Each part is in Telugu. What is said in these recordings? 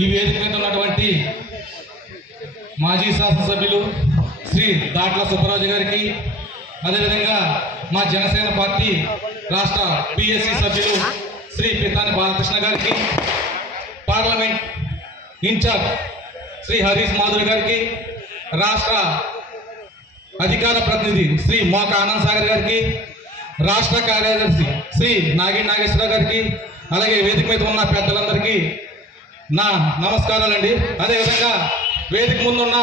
ఈ వేదిక మీద ఉన్నటువంటి మాజీ శాసనసభ్యులు శ్రీ దాట్ల సుబ్బరాజు గారికి, అదేవిధంగా మా జనసేన పార్టీ రాష్ట్ర పిఎస్సి సభ్యులు శ్రీ పితాని బాలకృష్ణ గారికి, పార్లమెంట్ ఇన్ఛార్జ్ శ్రీ హరీష్ మాధురి గారికి, రాష్ట్ర అధికార ప్రతినిధి శ్రీ మోక ఆనంద్ సాగర్ గారికి, రాష్ట్ర కార్యదర్శి శ్రీ నాగి నాగేశ్వర గారికి, అలాగే వేదిక మీద ఉన్న పెద్దలందరికీ నా నమస్కారాలండి. అదేవిధంగా వేదిక ముందున్న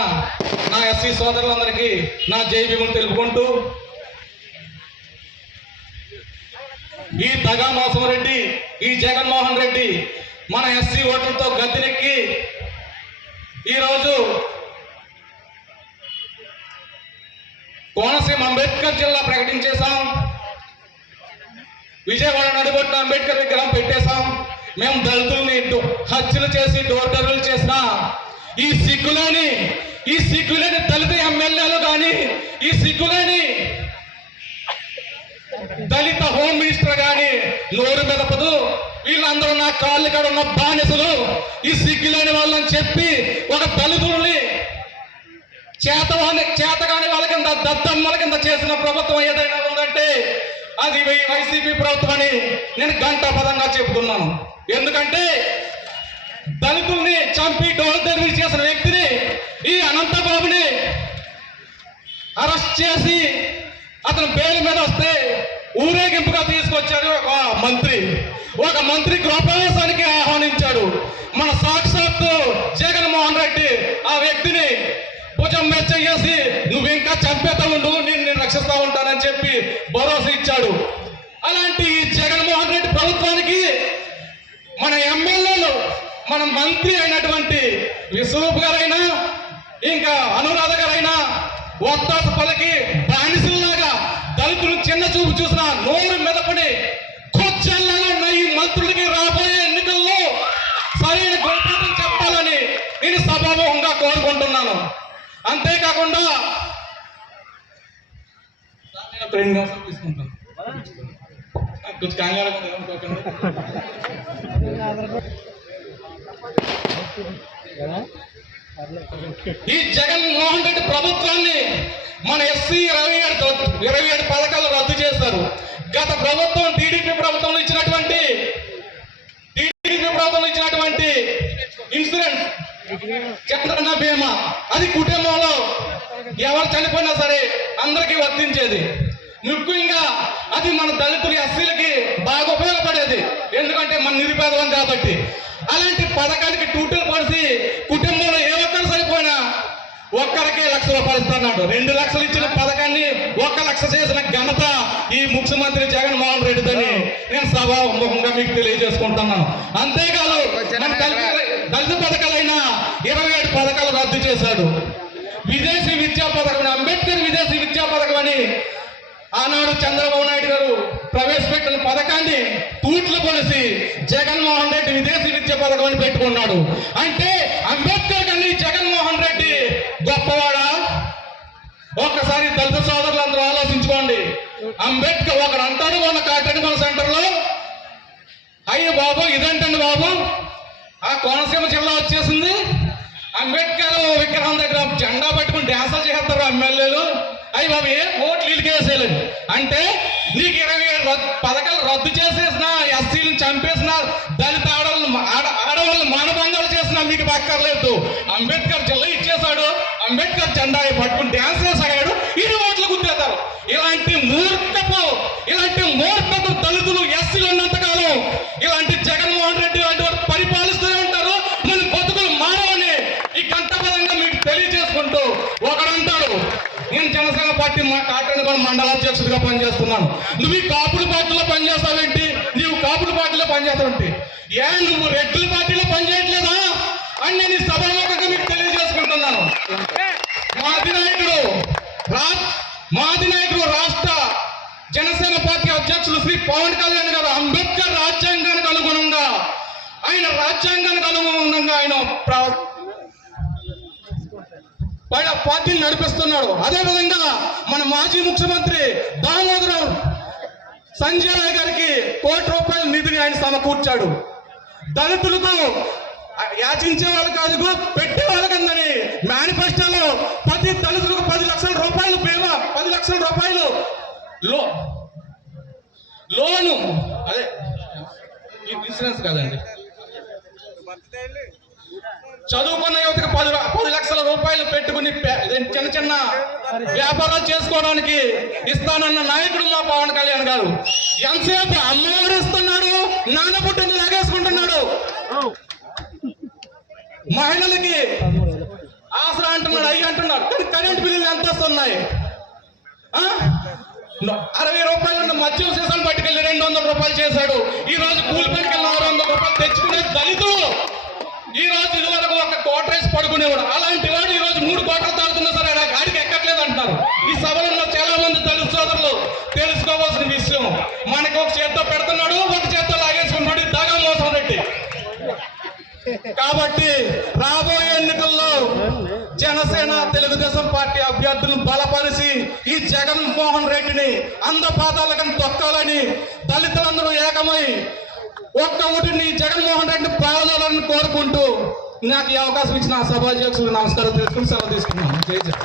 నా ఎస్సీ సోదరులందరికీ నా జై భీములు తెలుపుకుంటూ, ఈ దగా మోసం రెడ్డి, ఈ జగన్మోహన్ రెడ్డి మన ఎస్సీ ఓట్లతో గద్దెనెక్కి ఈరోజు కోనసీమ అంబేద్కర్ జిల్లా ప్రకటించేశాం, విజయవాడ నడిబొట్టిన అంబేద్కర్ విగ్రహం పెట్టేశాం, మేము దళితుల్ని హత్యలు చేసి డోర్ డెలివరీలు చేసిన ఈ సిగ్గులేని దళిత ఎమ్మెల్యేలు కానీ, ఈ సిగ్గులేని దళిత హోమ్ మినిస్టర్ కానీ నోరు మెదపదు. వీళ్ళందరూ నా కాళ్ళు కాడ ఉన్న బానిసలు, ఈ సిగ్గులేని వాళ్ళని చెప్పి ఒక దళితుల్ని చేతగాని వాళ్ళ కింద, దద్దమ్మల కింద చేసిన ప్రభుత్వం ఏదైనా ఉందంటే అది వైసీపీ ప్రభుత్వం అని నేను ఘంటాపదంగా చెబుతున్నాను. ఎందుకంటే దళితుల్ని చంపి డోర్ డెలివరీ చేసిన వ్యక్తిని, ఈ అనంతబాబుని అరెస్ట్ చేసి అతను బెయిల్ మీద వస్తే ఊరేగింపుగా తీసుకొచ్చాడు ఒక మంత్రి గృహప్రవేశానికి ఆహ్వానించాడు. మన సాక్షాత్తు జగన్మోహన్ రెడ్డి ఆ వ్యక్తిని భుజం మీద చేసి నువ్వు ఇంకా చంపేతా ఉండు, నేను రక్షిస్తా ఉంటానని చెప్పి భరోసా ఇచ్చాడు. అలాంటి ఈ జగన్మోహన్ రెడ్డి ప్రభుత్వానికి మన ఎమ్మెల్యేలు, మన మంత్రి అయినటువంటి విశ్వరూప్ గారైనా ఇంకా అనురాధ గారైనా ఒత్తాసు పలికి బానిసల్లాగా దళితులు చిన్న చూపు చూసిన నోరు మెదపడి కొచ్చెల్లాగా ఈ మంత్రులకి రాబోయే ఎన్నికల్లో సరైన గుణపాఠం చెప్పాలని నేను సభాముఖంగా కోరుకుంటున్నాను. అంతేకాకుండా 2 నిమిషాలు తీసుకుంటాను. కొంచెం కంగారు ఈ జగన్మోహన్ రెడ్డి ప్రభుత్వాన్ని మన ఎస్సీ 27 పథకాలు రద్దు చేశారు. గత ప్రభుత్వం టీడీపీ ప్రభుత్వంలో ఇచ్చినటువంటి ఇన్సూరెన్స్ చంద్రన్న బీమా, అది కుటుంబంలో ఎవరు చనిపోయినా సరే అందరికీ వర్తించేది. ముఖ్యంగా అది మన దళితులు ఎస్సీలకి బాగా ఉపయోగపడేది, ఎందుకంటే మన నిరుపేదలం కాబట్టి. అలాంటి పథకానికి టూటులు పడిసి కుటుంబంలో ఏ ఒక్కరు సరిపోయినా ఒక్కరికి 1,00,000 రూపాయలు ఇస్తున్నాడు. 2 లక్షలు ఇచ్చిన పథకాన్ని 1 లక్ష చేసిన ఘనత ఈ ముఖ్యమంత్రి జగన్మోహన్ రెడ్డిదని నేను సభాముఖంగా మీకు తెలియజేసుకుంటున్నాను. అంతేకాదు మన దళిత పథకాలైన 27 పథకాలు రద్దు చేశాడు. విదేశీ విద్యా పథకం, అంబేద్కర్ విదేశీ విద్యా పథకం అని ఆనాడు చంద్రబాబు నాయుడు గారు ప్రవేశపెట్టిన పథకాన్ని తూట్లు పొలిసి జగన్మోహన్ రెడ్డి విదేశీ విద్యా పథకం అని పెట్టుకున్నాడు. అంటే అంబేద్కర్ కన్నా జగన్మోహన్ రెడ్డి గొప్పవాడా? ఒక్కసారి దళిత సోదరులందరూ ఆలోచించుకోండి. అంబేద్కర్ ఒకడు అంటాడు మన కాటన్గొండ సెంటర్ లో, అయ్యో బాబు ఇదేంటండి బాబు, ఆ కోనసీమ జిల్లా వచ్చేసింది, అంబేద్కర్ విగ్రహం దగ్గర జెండా పట్టుకుని డ్యాన్సులు చేస్తారు ఎమ్మెల్యేలు, అయ్యి బాబు ఏ ఓట్లు వీళ్ళకి వేసేయాలండి. అంటే నీకు 27 పథకాలు రద్దు చేసేసిన, ఎస్సీలను చంపేసిన, దళిత ఆడవాళ్ళు మానభంగాలు చేసినా మీకు పక్కర్లేదు. అంబేద్కర్ జిల్లా ఇచ్చేశాడు, అంబేద్కర్ జెండా పట్టుకుని డ్యాన్స్ చేసాడు, ఇది ఓట్లు గుర్తేస్తారు. ఇలాంటి మూర్ఖత దళితులు ఎస్సీలు ఉన్నంతకాలం ఇలాంటి జగన్మోహన్ రెడ్డి లాంటి వారు పరిపాలిస్తూనే ఉంటారు. మన బతుకులు మారవని ఈ కంటపదంగా మీకు తెలియజేసుకుంటూ, ఒకడంటాడు నేను జనసేన పార్టీ మా కాటన్గొండ మండలాధ్యక్షుడిగా పనిచేస్తున్నాను, నువ్వు ఈ కాపుల పార్టీలో పనిచేస్తావేంటి, నీవు కాపుల పార్టీలో పనిచేస్తావేంటి, నువ్వు రెడ్ల పార్టీలో పనిచేయట్లేదా అని నేను ఈ సభాముఖంగా మీకు తెలియజేసుకుంటున్నాను. మాది నాయకుడు రాష్ట్ర జనసేన పార్టీ అధ్యక్షులు శ్రీ పవన్ కళ్యాణ్ గారు అంబేద్కర్ రాజ్యాంగానికి అనుగుణంగా ఆయన పార్టీని నడిపిస్తున్నాడు. అదేవిధంగా మన మాజీ ముఖ్యమంత్రి దామోదరం సంజయ్ రాయ్ గారికి ₹1 కోటి నిధిని ఆయన సమకూర్చాడు. దళితులకు యాచించే వాళ్ళు కాదు, పెట్టే వాళ్ళకందని మేనిఫెస్టోలో ప్రతి దళితులకు 10 లక్షల రూపాయలు బీమా, 10 లక్షల రూపాయలు లోను, అదే ఇన్సూరెన్స్ కాదండి, చదువుకున్న యువతకి 10 లక్షల రూపాయలు పెట్టుకుని చిన్న చిన్న వ్యాపారాలు చేసుకోవడానికి ఇస్తానన్న నాయకుడు మా పవన్ కళ్యాణ్ గారు. ఎంతసేపు అమ్మఒడి ఇస్తున్నాడు, నాన్నపుట్టింది లాగేసుకుంటున్నాడు, మహిళలకి ఆసరా అంటున్నాడు, అయ్యి అంటున్నాడు. కానీ కరెంట్ బిల్లులు ఎంత వస్తున్నాయి? 60 రూపాయలు ఉన్న మద్యం సీసాలు పట్టుకెళ్ళి 200 రూపాయలు చేశాడు. ఈ రోజు కూలి పనికి వెళ్ళి 400 రూపాయలు తెచ్చుకునే దళితులు ఈ రోజు ఇదివరకు ఒక కోటరేసి పడుకునేవాడు. అలాంటి వాడు ఈ రోజు 3 కోటలు తాగుతున్నా సరే నాకు గాడికి ఎక్కట్లేదు అంటున్నారు. ఈ సభలో చాలా మంది దళిత సోదరులు తెలుసుకోవాల్సిన విషయం, మనకి ఒక చేత్తో పెడుతున్నాడు, ఒక చేత్తో లాగేసుకుంటున్నాడు. ఇది దాగా మోసం రెడ్డి. కాబట్టి రాబోయే ఎన్నికల్లో జనసేన తెలుగుదేశం పార్టీ అభ్యర్థులను బలపరిచి ఈ జగన్మోహన్ రెడ్డిని అందపాతాలకు తొక్కాలని దళితులందరూ ఏకమై ఒక్క ఓటుని జగన్మోహన్ రెడ్డిని పాల్గొనాలని కోరుకుంటూ నాకు ఈ అవకాశం ఇచ్చిన సభాధ్యక్షులు నమస్కారం తెలుసుకుని సెలవు తీసుకున్నాను. జై జగన్.